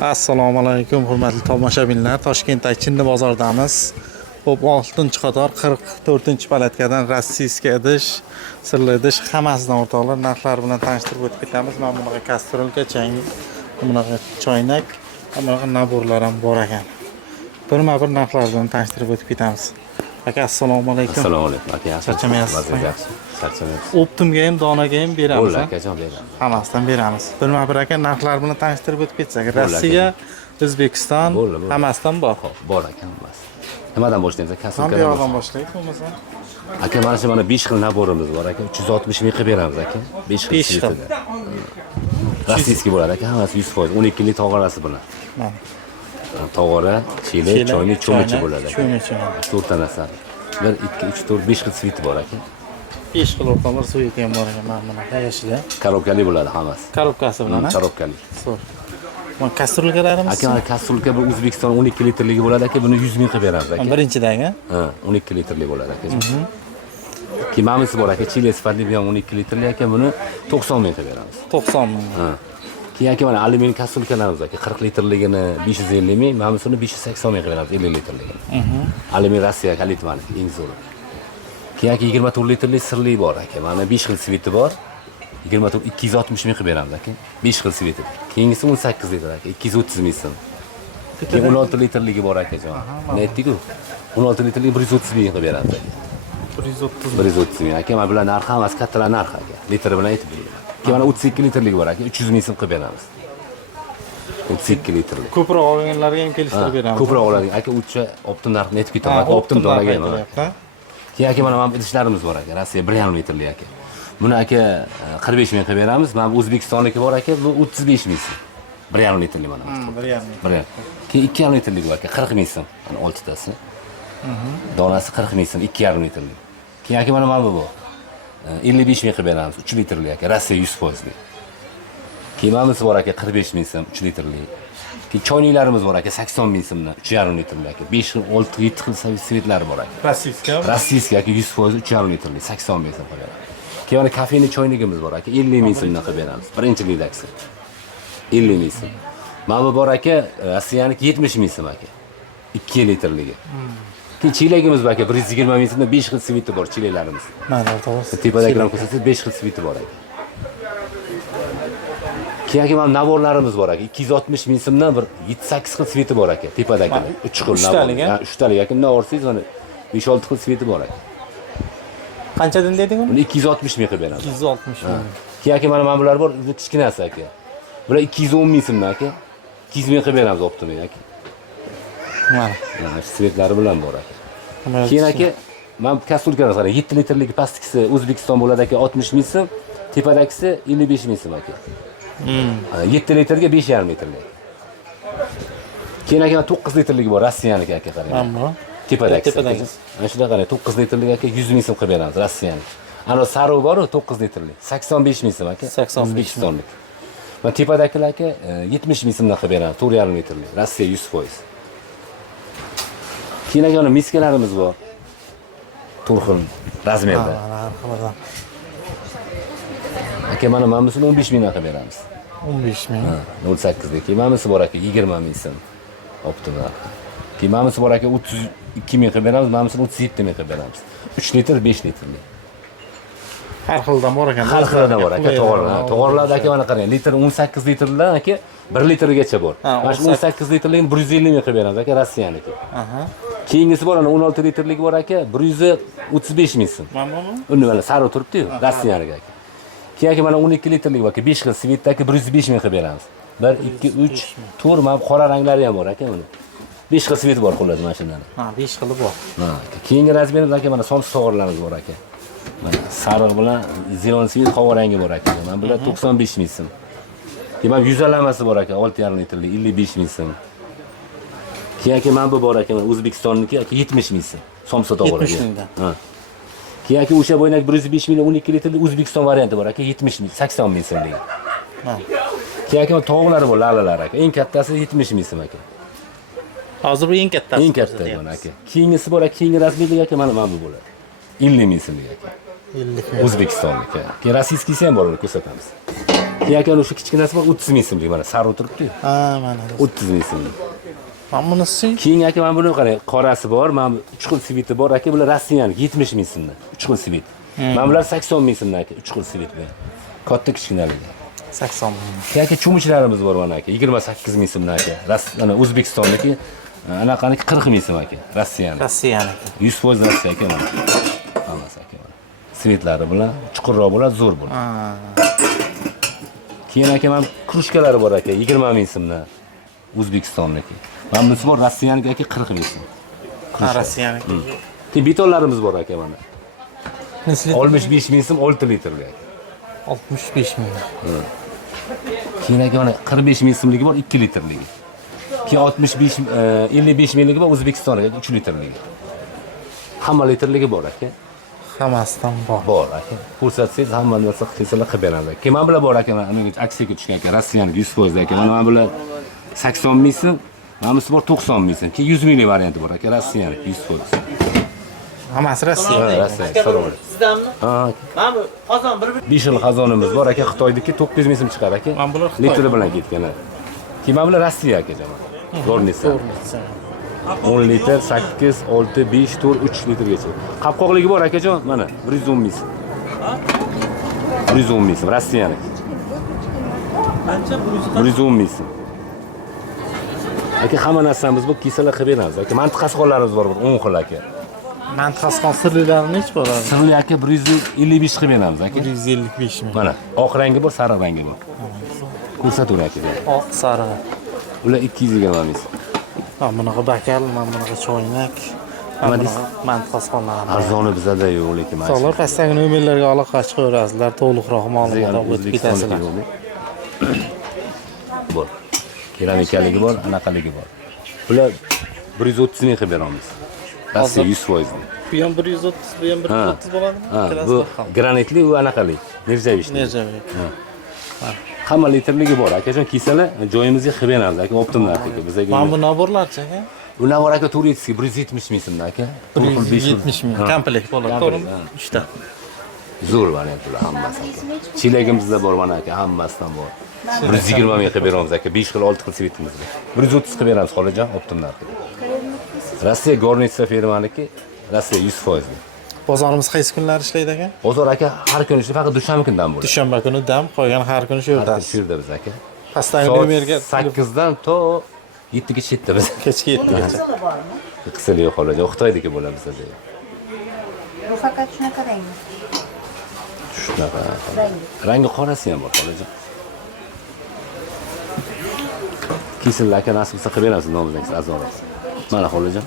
Assalomu alaykum hurmatli tomoshabinlar. Toshkentda Chinni bozoridamiz. Xo'p, 6-qator 44-palatkadan rossiyskiy idish, sirli idish hammasidan o'rtoqlar narxlari bilan tanishtirib o'tib ketamiz. Mana bunaqa kastrulka, chaynik, bunaqa choynak, bunaqa naborlar ham bor ekan. Birma-bir narxlar bilan tanishtirib o'tib ketamiz. Aka, assalomu alaykum. Assalomu alaykum. Aka, charchamayapsiz? Charchamayapsiz. Optimga ham, donaga ham beramiz. Bo'ldi, akajon beramiz. Hammasidan beramiz. Birma-bir aka narxlar bilan tanishtirib o'tib ketsak. Rossiya, O'zbekiston hammasidan bor. Bor ekan hammasi. Nimadan boshlaymiz? Qanday yo'ldan boshlaylik bo'lmasa? Aka, mana shu 5 xil naborimiz bor aka. 360 ming qilib beramiz aka. 5 xil svetida. Rossiyskiy bo'ladi aka, hammasi 100%. 12 lik tog'orasi bilan. Mana. Tog'ora, chiylik, choynik, cho'michi bo'ladi. Cho'michi. 4 ta narsa. 1 2 3 4 5 xil sveti bor aka. 5 xil o'rtoqlar sveti ham bor ekan mana bunaqa yashilga. Korobkali bo'ladi hammasi. Korobkasi bilan, ha? Korobkali. Zo'r. Mana kastrulkalarimiz. Aka, mana kastrulka bu O'zbekiston 12 litrligi bo'ladi aka. Buni 100 ming qilib beramiz aka. Birinchidagi? Ha, 12 litrli bo'ladi aka. Kimamiz bor aka, chili sifatli bu ham 12 litrli aka. Buni 90 ming qilib beramiz. 90 ming. Ha. Keyin aka mana alyumin kastrulkalarimiz aka 40 litrligini 550 ming, mana buni 580 ming qilib beramiz 50 litrligini. Alyumin Rossiya Kalitvani eng zo'ri. Keyin aka 24 litrli sirli bor aka. Mana 5 xil sveti bor. 24 260 ming qilib beramiz aka. 5 xil sveti. Keyingisi 18 litr aka, 230 ming so'm. Keyin 16 litrligi bor akajon. Nima aytdik-ku? 16 litrli 130 ming qilib beramiz aka. 130 ming aka. Mana bular narxi hammasi kattalar narxi aka. Litr bilan aytib beraman. Keyin mana 32 litrligi bor aka, 300 ming so'm qilib beramiz. 32 litrli. Ko'proq olganlarga ham kelishtirib beramiz. Ko'proq oladi aka, o'tcha optim narxini aytib ketaman. Optim donaga ham. Keyin aka mana idishlarimiz bor aka, Rossiya 1,5 litrli aka. Buni aka 45 ming qilib beramiz. Mana bu O'zbekistonniki bor aka, bu 35 ming so'm. 1,5 litrli mana. 1,5. Keyin 2,5 litrligi bor aka, 40 ming so'm. Mana 6 tasi. Donasi 40 ming so'm, 2,5 litrli. Keyin aka mana bu. 55 ming qilib beramiz, 3 litrli aka, Rossiya 100%li. Kemamiz bor aka, 45 ming so'm, 3 litrli. Keyin choyniklarimiz bor aka, 80 ming so'mdan, 3,5 litrli aka. 5 xil, 6, 7 xil svetlari bor aka. Rossiyskiy aka, 100% 3,5 litrli, 80 ming so'm qilib beramiz. Keyin mana kafeni choynigimiz bor aka, 50 ming so'mdan qilib beramiz. Birinchilikdagisi 50 ming so'm. Mana bu bor aka, Rossiyaniki 70 ming so'm aka. 2 litrligi. Keyin chilagimiz bor aka, 120 ming so'mdan 5 xil sveti bor chilaklarimiz. Mana to'g'ri. Tepadagilarni ko'rsatsangiz 5 xil sveti bor aka. Keyin aka mana naborlarimiz bor aka, 260 ming so'mdan bir 7-8 xil sveti bor aka, tepadagilar. 3 xil nabor. 3 talik aka, bundan olsangiz mana 5-6 xil sveti bor aka. Qanchadan deding uni? Buni 260 ming qilib beramiz. 260 ming. Keyin aka mana bular bor, kichkinasi aka. Bular 210 ming so'mdan aka. 200 ming qilib beramiz optimi aka. Mana svetlari bilan bor aka. Keyin aka men kastrulkalar qarang, 7 litrlik plastikisi O'zbekiston bo'ladi aka, 60 ming so'm, tepadagisi 55 ming so'm aka. 7 litrga 5,5 litrli. Keyin aka 9 litrligi bor, Rossiyaniki aka qarang. Mana tepadagisi. Mana shunday qarang, 9 litrlik aka 100 ming so'm qilib beramiz Rossiyaniki. Ana sariq bor-ku 9 litrli, 85 ming so'm aka. 85 so'mlik. Va tepadagilar aka 70 ming so'mdan qilib beramiz, 4,5 litrli, Rossiya 100%. Keyin aka mana miskalarimiz bor. Turxin razmerda. Aka mana bunisini 15 mingdan qilib beramiz. 15 ming. 08 lik. Keyin manisi bor aka 20 ming so'm. Optimlar. Keyin manisi bor aka 32 ming qilib beramiz, manisini 37 ming qilib beramiz. 3 litr, 5 litrli. Har xildan bor ekan. Har xildan bor aka, to'g'ri. To'g'rilarda aka mana qarang, litr 18 litrdan aka 1 litrgacha bor. Mana shu 18 litrligini 150 ming qilib beramiz aka, Rossiyaniki. Keyingisi bor, ana 16 litrligi bor aka, 135 ming so'm. Mana bu? Uni mana sari turibdi-yu, Rossiyaniki aka. Keyin aka mana 12 litrlik bor aka, 5 xil svetdagi 105 ming qilib beramiz. 1 2 3 4 mana qora ranglari ham bor aka buni. 5 xil svet bor qo'lladi mana shundan. Ha, 5 xili bor. Ha, keyingi razmerimiz aka mana somsa to'g'rilarimiz bor aka. Mana sariq bilan zelon svet qora rangi bor aka. Mana bular 95 ming so'm. Keyin mana yuzalamasi bor aka, 6,5 litrli, 55 ming so'm. Keyin aka mana bu bor aka, O'zbekistonniki aka 70 ming so'm. Somsa to'g'ri. 70 mingdan. Ha. Keyin aka o'sha bo'ynak 105 ming 12 litrli O'zbekiston varianti bor aka, 70 ming, 80 ming so'mlik. Ha. Keyin aka tog'lari bor, lalalar aka. Eng kattasi 70 ming so'm aka. Hozir bu eng kattasi. Eng katta mana aka. Keyingisi bor aka, keyingi razmerlik aka mana bu bo'ladi. 50 ming so'mlik aka. 50 ming. O'zbekistonniki. Keyin rossiyskisi ham bor, uni ko'rsatamiz. keyin aka o'sha kichkinasi bor 30 ming so'mlik mana sari o'tiribdi-yu. Ha, mana. 30 ming so'mlik. Mana bunisi Keyin aka mana buni qarang, qorasi bor, mana 3 xil sviti bor aka, bular Rossiyaniki 70 ming so'mdan. 3 xil svit. Mana bular 80 ming so'mdan aka, 3 xil svit bilan. Katta kichkinaligi. 80 ming. Keyin aka cho'michlarimiz bor mana aka, 28 ming so'mdan aka. Mana O'zbekistonniki, anaqaniki 40 ming so'm aka, Rossiyaniki. Rossiyaniki. 100% Rossiya aka mana. Hammasi aka mana. Svetlari bilan chuqurroq bo'ladi, zo'r bo'ladi. Ha. Keyin aka mana krushkalari bor aka, 20 ming so'mdan. O'zbekistonniki. Mana bunisi bor Rossiyaniki aka 40 ming so'm. Ha, Rossiyaniki. Keyin betonlarimiz bor aka mana. Nesli 65 ming so'm 6 litrga. 65 ming. Keyin aka mana 45 ming so'mligi bor 2 litrligi. Keyin 55 mingligi bor O'zbekistonga 3 litrligi. Hamma litrligi bor aka. Hammasidan bor. Bor aka. Ko'rsatsangiz hamma narsa qilsalar qilib beramiz. Keyin mana bular bor aka, mana aksiyaga tushgan aka, Rossiyaniki 100% aka. Mana bular 80 ming so'm, mana bunisi bor 90 ming so'm. Keyin 100 minglik varianti bor aka, Rossiyaniki 100%. Hammasi Rossiya. Rossiya. Sizdanmi? Ha. Mana bu qozon 5 xil qozonimiz bor aka, Xitoyniki 900 ming so'm chiqadi aka. Mana bular Xitoy. Litri bilan ketgan. Keyin mana bular Rossiya aka jamoa. Gornitsa. 10 litr, 8, 6, 5, 4, 3 litrgacha. Qapqoqligi bor akajon, mana 110 ming so'm. 110 ming so'm, Rossiyaniki. qancha? 110 ming so'm. Aka hamma narsamiz bu kisalar qilib beramiz. Aka mantiqasqonlarimiz bor, 10 xil aka. Mantiqasqon sirlilarini nech bo'ladi? Sirli aka 155 qilib beramiz aka. 155 ming. Mana oq rangi bor, sariq rangi bor. Ko'rsatuv aka. Oq, sariq. Ular 220 ming so'm. Mana bunaqa bakal, mana bunaqa choynak. Nima deysiz? Mantiqasqonlar. Arzoni bizada yo'q, lekin mana. Sog'lar pastdagi nomerlarga aloqa chiqaverasizlar, to'liqroq ma'lumot olib ketasizlar. Bor. Keramikaligi bor, anaqaligi bor. Bular 130 ming qilib beramiz. Rossiya 100%. Bu ham 130, bu ham 130 bo'ladimi? Ha, bu granitli, u anaqali, nerjavishli. Nerjavik. Hamma litrligi bor. Akajon kelsalar, joyimizga qilib beramiz aka, optimlar aka. Bizga. Mana bu naborlarchi aka? Bu navor aka Turetskiy 170 ming so'mdan aka. 170 ming. Komplekt bo'ladi, to'g'rimi? 3 ta. Zo'r variant bular hammasi. Chelagimizda bor mana aka, hammasidan bor. 120 ming qilib beramiz aka, 5 xil 6 xil svetimiz bor. 130 qilib beramiz xolajon, optimlar. Rossiya Gornitsa firmaniki, Rossiya 100%. Bozorimiz qaysi kunlar ishlaydi aka? Bozor aka har kuni ishlaydi, faqat dushanba kundan bo'ladi. Dushanba kuni dam, qolgan har kuni shu Har yerda. kuni shu yerda biz aka. Pastdagi nomerga 8 dan to 7 gacha yetdi biz. kechki 7gacha. Qisili yo'q xolajon, Xitoydagi bo'ladi bizda. Bu faqat shunaqa rangmi? Shunaqa. Rangi qorasi ham bor xolajon. Kesillar aka nasib qilsa qilib berasiz nomingizga azorat. Mana xolajon.